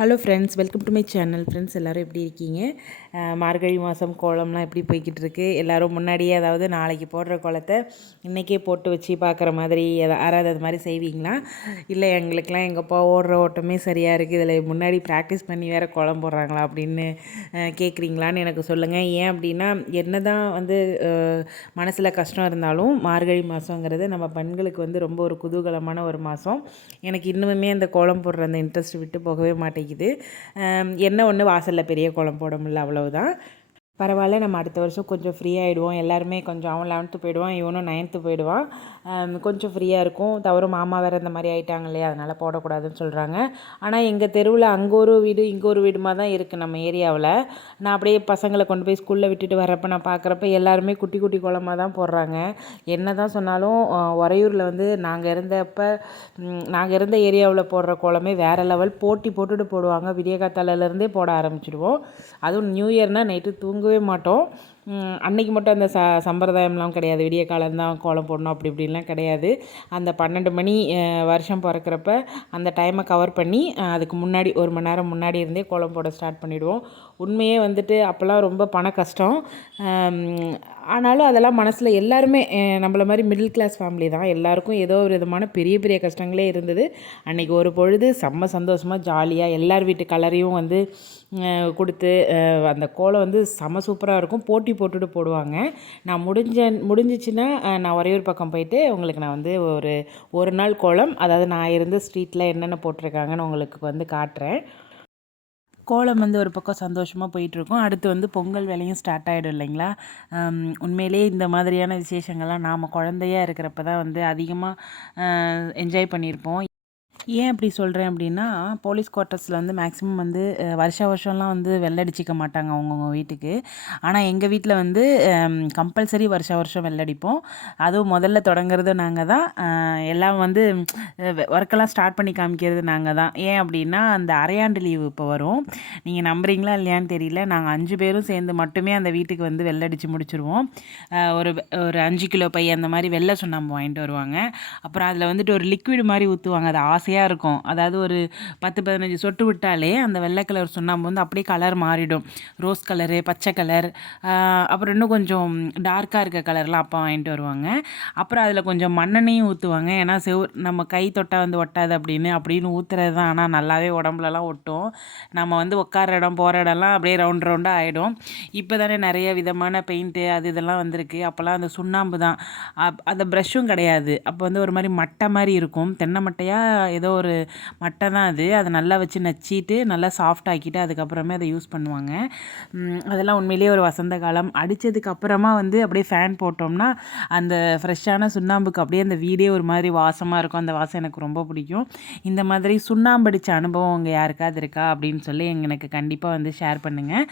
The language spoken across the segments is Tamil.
Hello friends welcome to my channel friends எல்லோரும் எப்படி இருக்கீங்க? மார்கழி மாதம் கோலம்லாம் எப்படி போய்கிட்டு இருக்கு எல்லோரும் முன்னாடியே அதாவது நாளைக்கு போடுற கோலத்தை இன்றைக்கே போட்டு வச்சு பார்க்குற மாதிரி யாராவது அது மாதிரி செய்வீங்களா? இல்லை எங்களுக்கெலாம் எங்கப்பா ஓடுற ஓட்டமே சரியாக இருக்குது இதில் முன்னாடி ப்ராக்டிஸ் பண்ணி வேறு கோலம் போடுறாங்களா அப்படின்னு கேட்குறீங்களான்னு எனக்கு சொல்லுங்கள் ஏன் அப்படின்னா என்ன தான் வந்து மனசில் கஷ்டம் இருந்தாலும் மார்கழி மாதங்கிறது நம்ம பெண்களுக்கு வந்து ரொம்ப ஒரு குதூகலமான ஒரு மாதம் எனக்கு இன்னுமே அந்த கோலம் போடுற அந்த இன்ட்ரெஸ்ட் விட்டு போகவே மாட்டேங்குது. அஹ் என்ன ஒன்று வாசலில் பெரிய கோலம் போட முடியல அவ்வளவுதான். பரவாயில்ல நம்ம அடுத்த வருஷம் கொஞ்சம் ஃப்ரீயாகிடுவோம் எல்லாருமே கொஞ்சம் அவன் லெவன்த்து போயிடுவான் இவனும் நைன்த்து போயிடுவான். கொஞ்சம் ஃப்ரீயாக இருக்கும். தவிர மாமா வேறு இந்த மாதிரி ஆகிட்டாங்க இல்லையா அதனால் போடக்கூடாதுன்னு சொல்கிறாங்க ஆனால் எங்கள் தெருவில் அங்கே ஒரு வீடு இங்கே ஒரு வீடுமா தான் இருக்குது நம்ம ஏரியாவில். நான் அப்படியே பசங்களை கொண்டு போய் ஸ்கூலில் விட்டுட்டு வரப்போ நான் பார்க்குறப்ப எல்லாருமே குட்டி குட்டி குளமாக தான் போடுறாங்க. என்ன தான் சொன்னாலும் உறையூரில் வந்து நாங்கள் இருந்தப்போ நாங்கள் இருந்த ஏரியாவில் போடுற குளமே வேறு லெவல் போட்டி போட்டுட்டு போடுவாங்க. விடிய காத்தாலேருந்தே போட ஆரம்பிச்சிடுவோம். அதுவும் நியூ இயர்னால் நைட்டு தூங்கவே மாட்டோம். அன்னைக்கு மட்டும் அந்த ச சம்பிரதாயம்லாம் கிடையாது. விடிய காலம்தான் கோலம் போடணும் அப்படி இப்படிலாம் கிடையாது. அந்த பன்னெண்டு மணி வருஷம் பிறக்கிறப்ப அந்த டைமை கவர் பண்ணி அதுக்கு முன்னாடி ஒரு மணி நேரம் முன்னாடி இருந்தே கோலம் போட ஸ்டார்ட் பண்ணிவிடுவோம் உண்மையே வந்துட்டு அப்போல்லாம் ரொம்ப பண கஷ்டம். ஆனாலும் அதெல்லாம் மனசில் எல்லாருமே நம்மள மாதிரி மிடில் கிளாஸ் ஃபேமிலி தான். எல்லாருக்கும் ஏதோ ஒரு விதமான பெரிய பெரிய கஷ்டங்களே இருந்தது. அன்றைக்கி ஒரு பொழுது செம்ம சந்தோஷமாக ஜாலியாக எல்லார் வீட்டு கலரையும் வந்து கொடுத்து அந்த கோலம் வந்து செம சூப்பராக இருக்கும். போட்டி போட்டுட்டு போடுவாங்க. நான் முடிஞ்ச முடிஞ்சிச்சுன்னா நான் ஒரே ஒரு பக்கம் போயிட்டு உங்களுக்கு நான் வந்து ஒரு ஒரு நாள் கோலம் அதாவது நான் இருந்த ஸ்ட்ரீட்டில் என்னென்ன போட்டிருக்காங்கன்னு உங்களுக்கு வந்து காட்டுறேன். கோலம் வந்து ஒரு பக்கம் சந்தோஷமாக போயிட்டுருக்கும். அடுத்து வந்து பொங்கல் வேலையும் ஸ்டார்ட் ஆகிடும் இல்லைங்களா? உண்மையிலே இந்த மாதிரியான விசேஷங்கள்லாம் நாம் குழந்தையா இருக்கிறப்ப தான் வந்து அதிகமாக என்ஜாய் பண்ணியிருப்போம். ஏன் அப்படி சொல்கிறேன் அப்படின்னா போலீஸ் குவார்ட்டர்ஸில் வந்து மேக்ஸிமம் வந்து வருஷ வருஷா வருஷம்லாம் வந்து வெள்ளடிச்சிக்க மாட்டாங்க அவங்கவுங்க வீட்டுக்கு. ஆனால் எங்கள் வீட்டில் வந்து கம்பல்சரி வருஷா வருஷம் வெள்ளடிப்போம். அதுவும் முதல்ல தொடங்குறது நாங்கள் தான். எல்லாம் வந்து ஒர்க்கெல்லாம் ஸ்டார்ட் பண்ணி காமிக்கிறது நாங்கள் தான். ஏன் அப்படின்னா அந்த அரையாண்டு லீவு இப்போ வரும். நீங்கள் நம்புறீங்களா இல்லையான்னு தெரியல. நாங்கள் அஞ்சு பேரும் சேர்ந்து மட்டுமே அந்த வீட்டுக்கு வந்து வெள்ளடிச்சு முடிச்சிருவோம். ஒரு ஒரு அஞ்சு கிலோ பை அந்த மாதிரி வெள்ளை சுண்ணாம்பு வாங்கிட்டு வருவாங்க. அப்புறம் அதில் வந்துட்டு ஒரு லிக்விட் மாதிரி ஊற்றுவாங்க அது ஆசை ஆசையாக இருக்கும். அதாவது ஒரு பத்து பதினஞ்சு சொட்டு விட்டாலே அந்த வெள்ளை கலர் சுண்ணாம்பு வந்து அப்படியே கலர் மாறிடும். ரோஸ் கலரு பச்சை கலர் அப்புறம் இன்னும் கொஞ்சம் டார்க்காக இருக்க கலர்லாம் அப்பா வாங்கிட்டு வருவாங்க. அப்புறம் அதில் கொஞ்சம் மண்ணெண்ணையும் ஊற்றுவாங்க ஏன்னா செவ் நம்ம கை தொட்டால் வந்து ஒட்டாது அப்படின்னு அப்படின்னு ஊற்றுறது தான். ஆனால் நல்லாவே உடம்புலலாம் ஒட்டும். நம்ம வந்து உட்கார இடம் போகிற இடம்லாம் அப்படியே ரவுண்ட் ரவுண்டாக ஆகிடும் இப்போ தானே நிறைய விதமான பெயிண்ட்டு அது இதெல்லாம் வந்திருக்கு. அப்போல்லாம் அந்த சுண்ணாம்பு தான். அப் அந்த ப்ரஷ்ஷும் கிடையாது. அப்போ வந்து ஒரு மாதிரி மட்டை மாதிரி இருக்கும். தென்னை மட்டையாக ஏதோ ஒரு மட்டை தான் அது. அதை நல்லா வச்சு நச்சிட்டு நல்லா சாஃப்ட் ஆக்கிட்டு அதுக்கப்புறமே அதை யூஸ் பண்ணுவாங்க. அதெல்லாம் உண்மையிலேயே ஒரு வசந்த காலம். அடித்ததுக்கு அப்புறமா வந்து அப்படியே ஃபேன் போட்டோம்னா அந்த ஃப்ரெஷ்ஷான சுண்ணாம்புக்கு அப்படியே அந்த வீடே ஒரு மாதிரி வாசமாக இருக்கும். அந்த வாசம் எனக்கு ரொம்ப பிடிக்கும். இந்த மாதிரி சுண்ணாம்பு அடித்த அனுபவம் உங்கள் யாருக்காவது இருக்கா அப்படின்னு சொல்லி எனக்கு கண்டிப்பாக வந்து ஷேர் பண்ணுங்கள்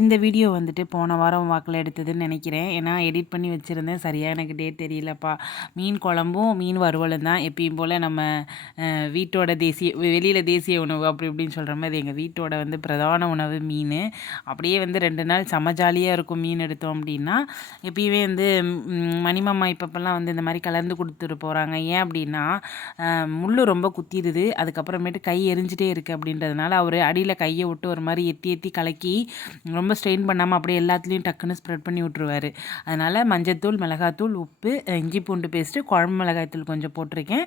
இந்த வீடியோ வந்துட்டு போன வாரம் வாக்கில் எடுத்ததுன்னு நினைக்கிறேன். ஏன்னா எடிட் பண்ணி வச்சுருந்தேன். சரியாக எனக்கு டேட் தெரியலப்பா. மீன் குழம்பும் மீன் வறுவலும் தான். எப்பயும் போல் நம்ம வீட்டோட தேசிய வெளியில் தேசிய உணவு அப்படி இப்படின்னு சொல்கிற மாதிரி எங்கள் வீட்டோட வந்து பிரதான உணவு மீன். அப்படியே வந்து ரெண்டு நாள் செம ஜாலியாக இருக்கும் மீன் எடுத்தோம் அப்படின்னா எப்பயுமே வந்து மணிமம்மா மணிமாமா இப்பப்பெல்லாம் வந்து இந்த மாதிரி கலந்து கொடுத்துட்டு போகிறாங்க ஏன் அப்படின்னா முள் ரொம்ப குத்திடுது. அதுக்கப்புறமேட்டு கை எரிஞ்சிட்டே இருக்குது அப்படின்றதுனால அவர் அடியில் கையை விட்டு ஒரு மாதிரி எத்தி எத்தி கலக்கி ரொம்ப ஸ்ட்ரெயின் பண்ணாமல் அப்படியே எல்லாத்துலேயும் டக்குன்னு ஸ்ப்ரெட் பண்ணி விட்ருவாரு அதனால் மஞ்சத்தூள் மிளகாத்தூள் உப்பு இஞ்சி பூண்டு பேஸ்ட்டு குழம்பு மிளகாய்த்தூள் கொஞ்சம் போட்டிருக்கேன்.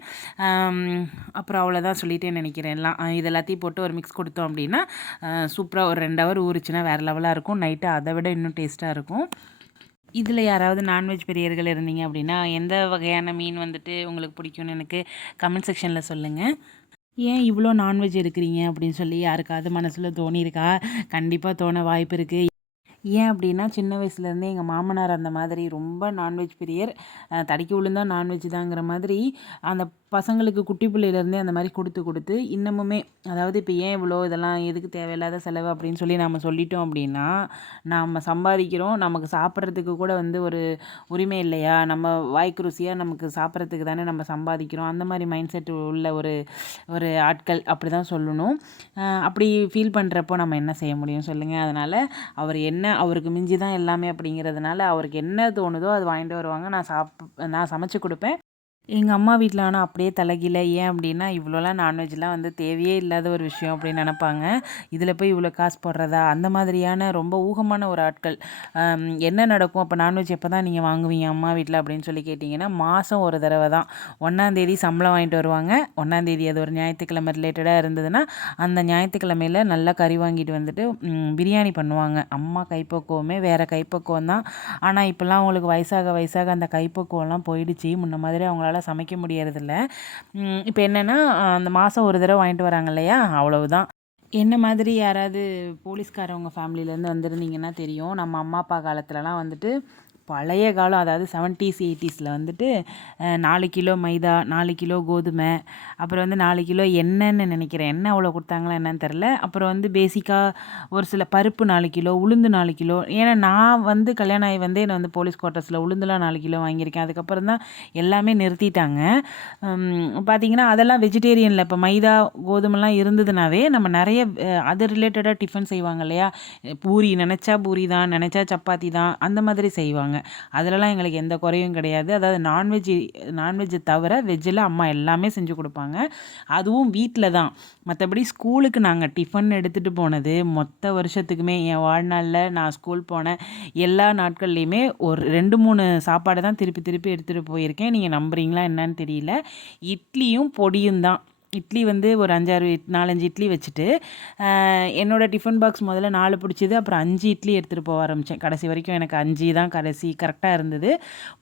அப்புறம் அவ்வளோதான் சொல்லிகிட்டே நினைக்கிறேன் எல்லாம். இது எல்லாத்தையும் போட்டு ஒரு மிக்ஸ் கொடுத்தோம் அப்படின்னா சூப்பராக ஒரு ரெண்டு ஹவர் ஊறிச்சுன்னா வேறு லெவலாக இருக்கும். நைட்டு அதை விட இன்னும் டேஸ்ட்டாக இருக்கும். இதில் யாராவது நான்வெஜ் பெரியர்கள் இருந்தீங்க அப்படின்னா எந்த வகையான மீன் வந்துட்டு உங்களுக்கு பிடிக்கும்னு எனக்கு கமெண்ட் செக்ஷனில் சொல்லுங்கள் ஏன் இவ்வளோ நான்வெஜ் எடுக்கிறீங்க? அப்படின்னு சொல்லி யாருக்காவது மனசில் தோணியிருக்கா? கண்டிப்பாக தோண வாய்ப்பு இருக்குது ஏன் அப்படின்னா சின்ன வயசுலேருந்தே எங்கள் மாமனார் அந்த மாதிரி ரொம்ப நான்வெஜ் பிரியர். தடிக்க விழுந்தால் நான்வெஜ் தாங்கிற மாதிரி அந்த பசங்களுக்கு குட்டி பிள்ளையிலேருந்தே அந்த மாதிரி கொடுத்து கொடுத்து இன்னமுமே அதாவது இப்போ ஏன் இவ்வளோ இதெல்லாம் எதுக்கு தேவையில்லாத செலவு அப்படின்னு சொல்லி நம்ம சொல்லிட்டோம் அப்படின்னா நாம் சம்பாதிக்கிறோம் நமக்கு சாப்பிட்றதுக்கு கூட வந்து ஒரு உரிமை இல்லையா? நம்ம வாய்க்கு ருசியாக நமக்கு சாப்பிட்றதுக்கு தானே நம்ம சம்பாதிக்கிறோம். அந்த மாதிரி மைண்ட் செட் உள்ள ஒரு ஒரு ஆட்கள் அப்படி தான் சொல்லணும் அப்படி ஃபீல் பண்ணுறப்போ நம்ம என்ன செய்ய முடியும் சொல்லுங்கள் அதனால் அவர் என்ன அவருக்கு மிஞ்சி தான் எல்லாமே அப்படிங்கிறதுனால அவருக்கு என்ன தோணுதோ அது வாங்கிட்டு வருவாங்க. நான் சாப் நான் சமைச்சு கொடுப்பேன். எங்கள் அம்மா வீட்டில் ஆனால் அப்படியே தலைகீழ ஏன் அப்படின்னா இவ்வளோலாம் நான்வெஜ்லாம் வந்து தேவையே இல்லாத ஒரு விஷயம் அப்படின்னு நினப்பாங்க. இதில் போய் இவ்வளோ காசு போடுறதா? அந்த மாதிரியான ரொம்ப ஊகமான ஒரு ஆட்கள். என்ன நடக்கும்? அப்போ நான்வெஜ் எப்போ தான் நீங்கள் வாங்குவீங்க அம்மா வீட்டில் அப்படின்னு சொல்லி கேட்டிங்கன்னா மாதம் ஒரு தடவை தான். ஒன்றாந்தேதி சம்பளம் வாங்கிட்டு வருவாங்க. ஒன்றாந்தேதி அது ஒரு ஞாயிற்றுக்கிழமை ரிலேட்டடாக இருந்ததுன்னா அந்த ஞாயிற்றுக்கிழமையில் நல்லா கறி வாங்கிட்டு வந்துட்டு பிரியாணி பண்ணுவாங்க. அம்மா கைப்பக்குவமே வேறு கைப்பக்குவம் தான். ஆனால் இப்போல்லாம் அவங்களுக்கு வயசாக வயசாக அந்த கைப்பக்குவம்லாம் போயிடுச்சு. முன்ன மாதிரி அவங்களால சமைக்க முடியறதில்ல. இப்போ என்னென்னா அந்த மாதம் ஒரு தடவை வாங்கிட்டு வராங்க இல்லையா? அவ்வளவுதான். என்ன மாதிரி யாராவது போலீஸ்காரவங்க ஃபேமிலியிலேருந்து வந்திருந்தீங்கன்னா தெரியும். நம்ம அம்மா அப்பா காலத்துலலாம் வந்துட்டு பழைய காலம் அதாவது செவன்ட்டீஸ் எயிட்டிஸில் வந்துட்டு நாலு கிலோ மைதா நாலு கிலோ கோதுமை அப்புறம் வந்து நாலு கிலோ எண்ணெய்ன்னு நினைக்கிறேன். எண்ணெய் அவ்வளோ கொடுத்தாங்களா என்னன்னு தெரில அப்புறம் வந்து பேசிக்காக ஒரு சில பருப்பு நாலு கிலோ உளுந்து நாலு கிலோ. ஏன்னா நான் வந்து கல்யாணம் ஆகி வந்து என்னை வந்து போலீஸ் குவார்ட்டர்ஸில் உளுந்துலாம் நாலு கிலோ வாங்கியிருக்கேன். அதுக்கப்புறம் தான் எல்லாமே நிறுத்திட்டாங்க. பார்த்தீங்கன்னா அதெல்லாம் வெஜிடேரியனில் இப்போ மைதா கோதுமைலாம் இருந்ததுனாவே நம்ம நிறைய அது ரிலேட்டடாக டிஃபன் செய்வாங்க இல்லையா? பூரி நினச்சா பூரி தான் நினச்சா சப்பாத்தி தான் அந்த மாதிரி செய்வாங்க. அதிலலாம் எங்களுக்கு எந்த குறையும் கிடையாது. அதாவது நான்வெஜ் நான்வெஜ்ஜை தவிர வெஜ்ஜில் அம்மா எல்லாமே செஞ்சு கொடுப்பாங்க. அதுவும் வீட்டில் தான். மற்றபடி ஸ்கூலுக்கு நாங்கள் டிஃபன் எடுத்துகிட்டு போனது மொத்த வருஷத்துக்குமே. என் வாழ்நாளில் நான் ஸ்கூல் போன எல்லா நாட்கள்லையுமே ஒரு ரெண்டு மூணு சாப்பாடு தான் திருப்பி திருப்பி எடுத்துகிட்டு போயிருக்கேன். நீங்கள் நம்புறீங்களா என்னன்னு தெரியல. இட்லியும் பொடியும் தான். இட்லி வந்து ஒரு அஞ்சாறு நாலஞ்சு இட்லி வச்சுட்டு என்னோடய என்னோட டிஃபன் பாக்ஸ் முதல்ல நாலு பிடிச்சது அப்புறம் அஞ்சு இட்லி எடுத்துகிட்டு போக ஆரம்பித்தேன் கடைசி வரைக்கும் எனக்கு அஞ்சு தான் கடைசி கரெக்டாக இருந்தது.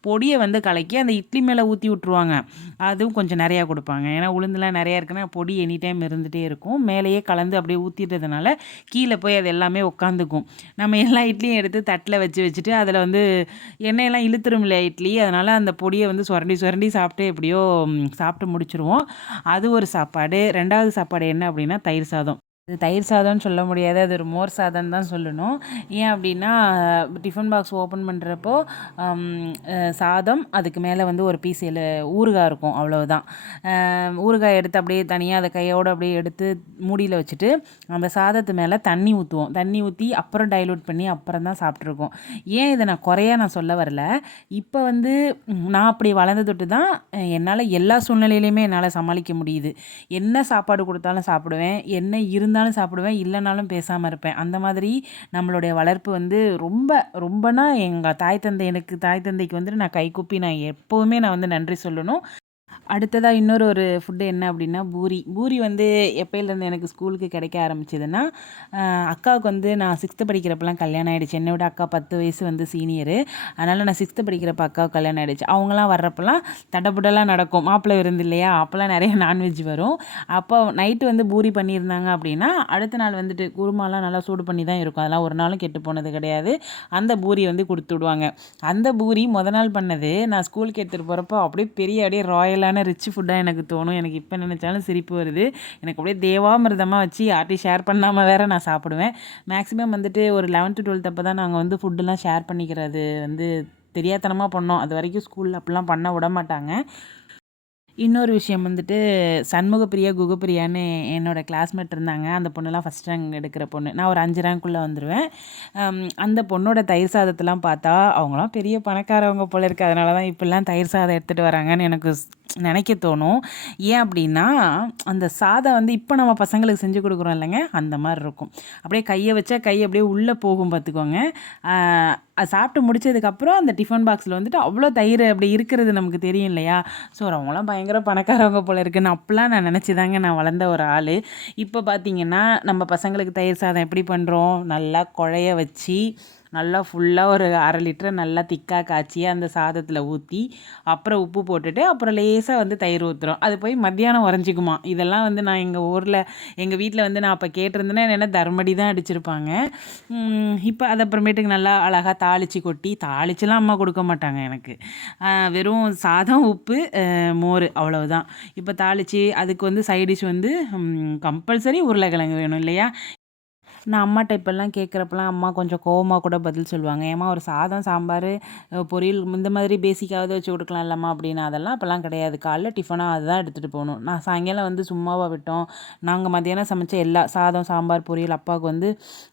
பொடியை வந்து கலக்கி அந்த இட்லி மேலே ஊற்றி விட்ருவாங்க அதுவும் கொஞ்சம் நிறையா கொடுப்பாங்க. ஏன்னா உளுந்துலாம் நிறையா இருக்குன்னா பொடி எனி டைம் இருந்துகிட்டே இருக்கும். மேலேயே கலந்து அப்படியே ஊற்றிட்டதுனால கீழே போய் அது எல்லாமே உட்காந்துக்கும் நம்ம எல்லா இட்லியும் எடுத்து தட்டில் வச்சு வச்சுட்டு அதில் வந்து எண்ணெயெல்லாம் இழுத்துரும் இல்லையா இட்லி? அதனால் அந்த பொடியை வந்து சுரண்டி சுரண்டி சாப்பிட்டு எப்படியோ சாப்பிட்டு முடிச்சிருவோம். அது ஒரு சாப்பாடு. ரெண்டாவது சாப்பாடு என்ன அப்படின்னா தயிர் சாதம். இது தயிர் சாதம்னு சொல்ல முடியாது அது ஒரு மோர் சாதம் தான் சொல்லணும். ஏன் அப்படின்னா டிஃபன் பாக்ஸ் ஓப்பன் பண்ணுறப்போ சாதம் அதுக்கு மேலே வந்து ஒரு பீஸ் எல ஊறுகாய் இருக்கும் அவ்வளவுதான். ஊறுகாய் எடுத்து அப்படியே தனியாக அதை கையோடு அப்படியே எடுத்து மூடியில் வச்சுட்டு அந்த சாதத்து மேலே தண்ணி ஊற்றுவோம் தண்ணி ஊற்றி அப்புறம் டைலூட் பண்ணி அப்புறம் தான் சாப்பிட்ருக்கோம் ஏன் இதை நான் குறையா நான் சொல்ல வரல? இப்போ வந்து நான் அப்படி வளர்ந்த தொட்டு தான் என்னால் எல்லா சூழ்நிலையிலையுமே என்னால் சமாளிக்க முடியுது. என்ன சாப்பாடு கொடுத்தாலும் சாப்பிடுவேன் என்ன இருந்தால் இருந்தாலும் சாப்பிடுவேன் இல்லைனாலும் பேசாமல் இருப்பேன். அந்த மாதிரி நம்மளுடைய வளர்ப்பு வந்து ரொம்ப ரொம்பனா எங்கள் தாய் தந்தை எனக்கு தாய் தந்தைக்கு வந்துட்டு நான் கைக்கூப்பி நான் எப்போவுமே நான் வந்து நன்றி சொல்லணும். அடுத்ததாக இன்னொரு ஒரு ஃபுட்டு என்ன அப்படின்னா பூரி. பூரி வந்து எப்போயிலேருந்து எனக்கு ஸ்கூலுக்கு கிடைக்க ஆரம்பிச்சதுன்னா அக்காவுக்கு வந்து நான் சிக்ஸ்த்து படிக்கிறப்பெல்லாம் கல்யாணம் ஆகிடுச்சு என்னை விட அக்கா பத்து வயசு வந்து சீனியரு அதனால் நான் சிக்ஸ்த்து படிக்கிறப்ப அக்காவுக்கு கல்யாணம் ஆகிடுச்சு அவங்களாம் வர்றப்பெல்லாம் தடப்புடலாம் நடக்கும். மாப்பிள்ளை விருந்து இல்லையா? அப்போல்லாம் நிறைய நான்வெஜ் வரும். அப்போ நைட்டு வந்து பூரி பண்ணியிருந்தாங்க அப்படின்னா அடுத்த நாள் வந்துட்டு குருமாலாம் நல்லா சூடு பண்ணி தான் இருக்கும். அதெல்லாம் ஒரு நாளும் கெட்டு போனது கிடையாது. அந்த பூரி வந்து கொடுத்து விடுவாங்க. அந்த பூரி முத நாள் பண்ணது நான் ஸ்கூலுக்கு எடுத்துகிட்டு போகிறப்போ அப்படியே பெரிய அப்படியே ராயலான ரிச் ஃபுட்டாக எனக்கு தோணும். எனக்கு இப்போ நினச்சாலும் சிரிப்பு வருது. எனக்கு அப்படியே தேவாமிரதமாக வச்சு யார்ட்டையும் ஷேர் பண்ணாமல் வேறு நான் சாப்பிடுவேன். மேக்ஸிமம் வந்துட்டு ஒரு லெவன்த்து டுவெல்த் அப்போ தான் நாங்கள் வந்து ஃபுட்டுலாம் ஷேர் பண்ணிக்கிறது வந்து தெரியாத்தனமாக பண்ணோம். அது வரைக்கும் ஸ்கூலில் அப்படிலாம் பண்ண விட மாட்டாங்க. இன்னொரு விஷயம் வந்துட்டு சண்முகப்பிரியா குகப்பிரியான்னு என்னோடய கிளாஸ்மேட் இருந்தாங்க. அந்த பொண்ணுலாம் ஃபஸ்ட் ரேங்க் எடுக்கிற பொண்ணு. நான் ஒரு அஞ்சு ரேங்க்குள்ளே வந்துடுவேன் அந்த பொண்ணோட தயிர் சாதத்தெல்லாம் பார்த்தா அவங்களாம் பெரிய பணக்காரவங்க போல இருக்குது அதனால தான் இப்படிலாம் தயிர் சாதம் எடுத்துகிட்டு வராங்கன்னு எனக்கு ஸ்- நினைக்க தோணும். ஏன் அப்படின்னா அந்த சாதம் வந்து இப்போ நம்ம பசங்களுக்கு செஞ்சு கொடுக்குறோம் இல்லைங்க அந்த மாதிரி இருக்கும். அப்படியே கையை வச்சா கை அப்படியே உள்ளே போகும் பார்த்துக்கோங்க. அது சாப்பிட்டு முடிச்சதுக்கப்புறம் அந்த டிஃபன் பாக்ஸில் வந்துட்டு அவ்வளோ தயிர் அப்படி இருக்கிறது நமக்கு தெரியும் இல்லையா? ஸோ அவங்களாம் பயங்கர பணக்காரவங்க போல் இருக்குன்னு அப்போலாம் நான் நினச்சி தாங்க நான் வளர்ந்த ஒரு ஆள். இப்போ பார்த்தீங்கன்னா நம்ம பசங்களுக்கு தயிர் சாதம் எப்படி பண்ணுறோம் நல்லா குழைய வச்சு நல்லா ஃபுல்லாக ஒரு அரை லிட்டர் நல்லா திக்காக காய்ச்சி அந்த சாதத்தில் ஊற்றி அப்புறம் உப்பு போட்டுட்டு அப்புறம் லேசாக வந்து தயிர் ஊற்றுறோம் அது போய் மத்தியானம் உறைஞ்சிக்குமா. இதெல்லாம் வந்து நான் எங்கள் ஊரில் எங்கள் வீட்டில் வந்து நான் அப்போ கேட்டிருந்தேன்னா என்னென்ன தர்மடி தான் அடிச்சிருப்பாங்க. இப்போ அது அப்புறமேட்டுக்கு நல்லா அழகாக தாளித்து கொட்டி தாளிச்சுலாம் அம்மா கொடுக்க மாட்டாங்க எனக்கு. வெறும் சாதம் உப்பு மோர் அவ்வளவுதான். இப்போ தாளித்து அதுக்கு வந்து சைடிஷ் வந்து கம்பல்சரி உருளைக்கிழங்கு வேணும் இல்லையா? நான் அம்மாட்ட இப்போல்லாம் கேட்குறப்பலாம் அம்மா கொஞ்சம் கோவமாக கூட பதில் சொல்லுவாங்க. ஏம்மா ஒரு சாதம் சாம்பார் பொரியல் இந்த மாதிரி பேசிக்காவது வச்சு கொடுக்கலாம் இல்லைம்மா அப்படின்னு. அதெல்லாம் அப்போல்லாம் கிடையாது. காலைல டிஃபனாக அதுதான் எடுத்துகிட்டு போகணும். நான் சாயங்காலம் வந்து சும்மாவாக விட்டோம். நாங்கள் மத்தியானம் சமைச்ச எல்லா சாதம் சாம்பார் பொரியல் அப்பாவுக்கு வந்து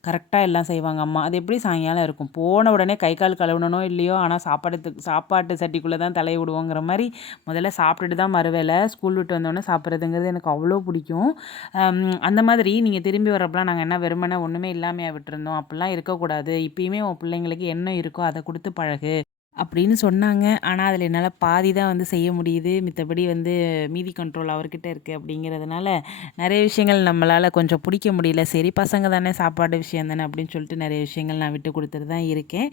கரெக்டாக எல்லாம் செய்வாங்க அம்மா. அது எப்படி சாயங்காலம் இருக்கும்? போன உடனே கை கால் கழுவணும் இல்லையோ ஆனால் சாப்பாடு சாப்பாட்டு சட்டிக்குள்ளே தான் தலையை விடுவோங்கிற மாதிரி முதல்ல சாப்பிட்டுட்டு தான் மறுவேளை ஸ்கூல் விட்டு வந்தோடனே சாப்பிட்றதுங்கிறது எனக்கு அவ்வளோ பிடிக்கும். அந்த மாதிரி நீங்கள் திரும்பி வரப்பெல்லாம் நாங்கள் என்ன வெறுமனே ஒன்றுமே இல்லாமையாக விட்டுருந்தோம். அப்படிலாம் இருக்கக்கூடாது. இப்பயுமே உன் பிள்ளைங்களுக்கு என்ன இருக்கோ அதை கொடுத்து பழகு. அப்படின்னு சொன்னாங்க. ஆனால் அதில் என்னால் பாதி தான் வந்து செய்ய முடியுது. மித்தபடி வந்து மீதி கண்ட்ரோல் அவர்கிட்ட இருக்குது அப்படிங்கிறதுனால நிறைய விஷயங்கள் நம்மளால் கொஞ்சம் பிடிக்க முடியல. சரி பசங்க தானே சாப்பாடு விஷயம் தானே அப்படின்னு சொல்லிட்டு நிறைய விஷயங்கள் நான் விட்டு கொடுத்துட்டு தான் இருக்கேன்.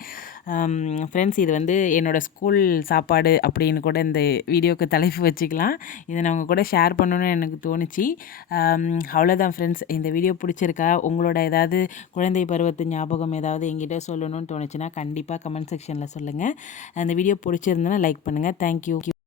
ஃப்ரெண்ட்ஸ் இது வந்து என்னோடய ஸ்கூல் சாப்பாடு அப்படின்னு கூட இந்த வீடியோக்கு தலைப்பு வச்சுக்கலாம். இதை நான் உங்கள் கூட ஷேர் பண்ணணும்னு எனக்கு தோணுச்சு. அவ்வளோதான் ஃப்ரெண்ட்ஸ் இந்த வீடியோ பிடிச்சிருக்கா? உங்களோட ஏதாவது குழந்தை பருவத்து ஞாபகம் ஏதாவது எங்கிட்ட சொல்லணும்னு தோணுச்சுன்னா கண்டிப்பாக கமெண்ட் செக்ஷனில் சொல்லுங்கள் அந்த வீடியோ பிடிச்சிருந்தனா லைக் பண்ணுங்கள் தேங்க்யூ